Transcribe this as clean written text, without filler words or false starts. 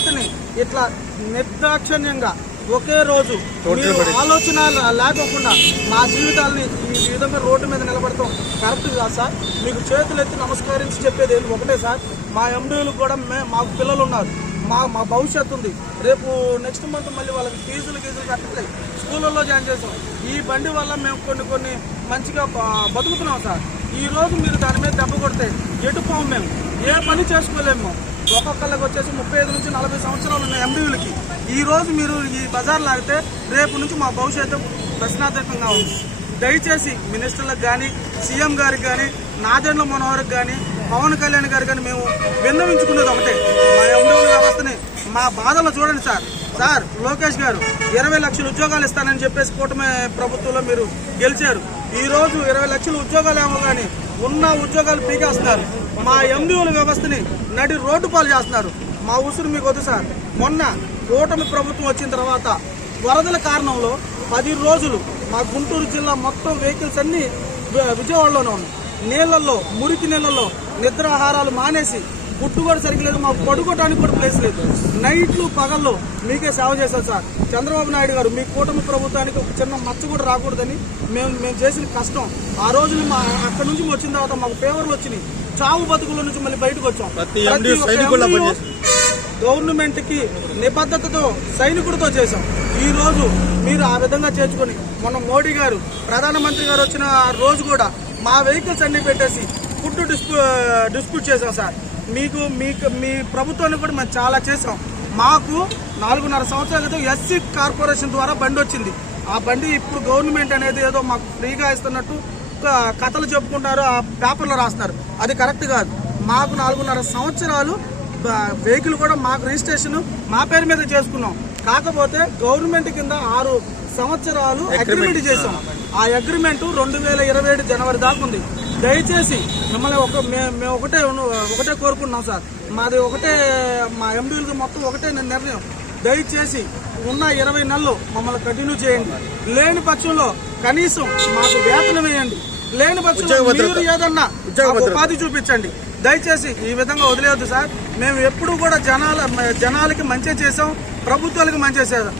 వ్యవస్థని ఇట్లా నిర్దాక్షిణ్యంగా ఒకే రోజు ఆలోచన లేకోకుండా మా జీవితాలని ఈ విధంగా రోడ్డు మీద నిలబడతాం కరెక్ట్ కాదు సార్. మీకు చేతులు ఎత్తి నమస్కరించి చెప్పేది ఒకటే సార్, మా ఎండీలకు కూడా మాకు పిల్లలు ఉన్నారు, మా భవిష్యత్తు ఉంది. రేపు నెక్స్ట్ మంత్ మళ్ళీ వాళ్ళకి ఫీజులు కట్టట్లేదు, స్కూళ్ళల్లో జాయిన్ చేసాం. ఈ బండి వల్ల మేము కొన్ని మంచిగా బతుకుతున్నాం సార్. ఈ రోజు మీరు దాని మీద దెబ్బ కొడితే ఎటుపోం, మేము ఏ పని చేసుకోలేము. ఒక్కొక్కళ్ళకి వచ్చేసి 35 నుంచి 40 సంవత్సరాలు ఉన్న ఎండీలకి ఈ రోజు మీరు ఈ బజార్ లాగితే రేపు నుంచి మా భవిష్యత్తు ప్రశ్నార్థకంగా ఉంది. దయచేసి మినిస్టర్లకు కానీ, సీఎం గారికి కానీ, నాదెండ్ల మనోహర్కి కానీ, పవన్ కళ్యాణ్ గారు కానీ మేము విన్నవించుకునేది ఒకటే, మా ఎండీల వ్యవస్థని మా బాధలు చూడండి సార్. సార్ లోకేష్ గారు 20 లక్షల ఉద్యోగాలు ఇస్తానని చెప్పేసి కూటమి ప్రభుత్వంలో మీరు గెలిచారు. ఈ రోజు 20 లక్షల ఉద్యోగాలు ఏమో కానీ ఉన్న ఉద్యోగాలు పీకేస్తున్నారు. మా ఎండీల వ్యవస్థని నడి రోడ్డు పాలు చేస్తున్నారు. మా ఉసురు మీకు వద్దు సార్. మొన్న కూటమి ప్రభుత్వం వచ్చిన తర్వాత వరదల కారణంలో 10 రోజులు మా గుంటూరు జిల్లా మొత్తం వెహికల్స్ అన్ని విజయవాడలోనే ఉన్నాయి. నీళ్లలో, మురికి నీళ్లలో నిద్రాహారాలు మానేసి, గుట్టు కూడా సరిగ్గా మాకు పడుకోవడానికి కూడా ప్లేస్ లేదు. నైట్లు పగల్లో మీకే సేవ చేశారు సార్. చంద్రబాబు నాయుడు గారు మీ కూటమి ప్రభుత్వానికి ఒక చిన్న మచ్చ కూడా రాకూడదని మేము చేసిన కష్టం. ఆ రోజులు అక్కడి నుంచి వచ్చిన తర్వాత మాకు ఫేవర్లు వచ్చినాయి. చావు బతుకుల నుంచి మళ్ళీ బయటకు వచ్చాం. గవర్నమెంట్ కి నిబద్ధతతో సైనికుడితో చేశాం. ఈ రోజు మీరు ఆ విధంగా చేర్చుకొని మొన్న మోడీ గారు ప్రధానమంత్రి గారు వచ్చిన రోజు కూడా మా వెహికల్స్ అన్ని పెట్టేసి ఫుడ్ డిస్ప్యూట్ చేశాం సార్. మీ ప్రభుత్వాన్ని కూడా మేము చాలా చేసాం. మాకు 4.5 సంవత్సరాల క్రితం ఎస్సీ కార్పొరేషన్ ద్వారా బండి వచ్చింది. ఆ బండి ఇప్పుడు గవర్నమెంట్ అనేది ఏదో మాకు ఫ్రీగా ఇస్తున్నట్టు కథలు చెప్పుకుంటారు, ఆ పేపర్లో రాస్తారు. అది కరెక్ట్ కాదు. మాకు 4.5 సంవత్సరాలు వెహికల్ కూడా మాకు రిజిస్ట్రేషన్ మా పేరు మీద చేసుకున్నాం. కాకపోతే గవర్నమెంట్ కింద 6 సంవత్సరాలు అగ్రిమెంట్ చేసాం. ఆ అగ్రిమెంట్ 2027 జనవరి దాకా ఉంది. దయచేసి మిమ్మల్ని మేము ఒకటే కోరుకుంటున్నాం సార్. మాది ఒకటే, మా ఎండీలకు మొత్తం ఒకటే నిర్ణయం. దయచేసి ఉన్న 20 నెలలు మమ్మల్ని కంటిన్యూ చేయండి. లేని పక్షంలో కనీసం మాకు వేతనం వేయండి. లేని పక్షంలో మీరు ఏదన్నా ఉపాధి చూపించండి. దయచేసి ఈ విధంగా వదిలేవద్దు సార్. మేము ఎప్పుడు కూడా జనాలకి మంచి చేసాం, ప్రభుత్వాలకి మంచి చేసాం.